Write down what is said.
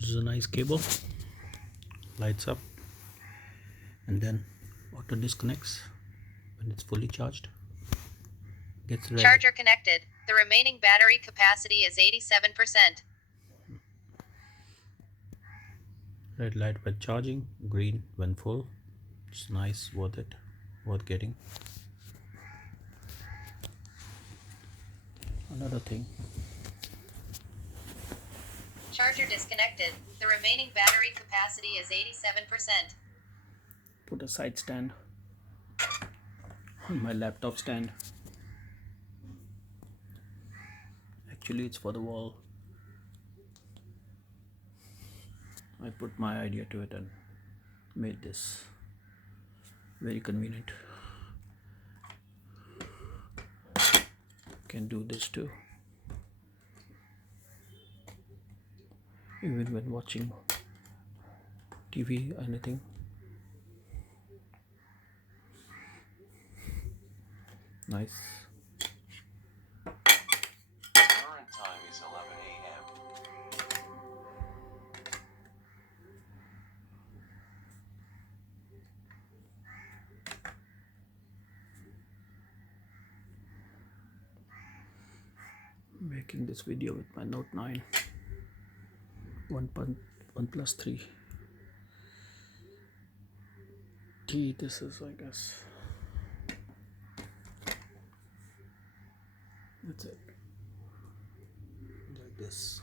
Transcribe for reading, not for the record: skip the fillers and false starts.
This is a nice cable, lights up and then auto disconnects when it's fully charged. Gets red. Charger connected. The remaining battery capacity is 87%. Red light when charging, green when full. It's nice, worth it, worth getting. Another thing, Charger disconnected. The remaining battery capacity is 87%. put a side stand on my laptop stand. Actually it's for the wall. I put my idea to it and made this very convenient. Can do this too, even when watching TV, anything. Nice. Current time is 11 a.m. Making this video with my Note 9 OnePlus 3 T. This is, I guess, that's it, like this.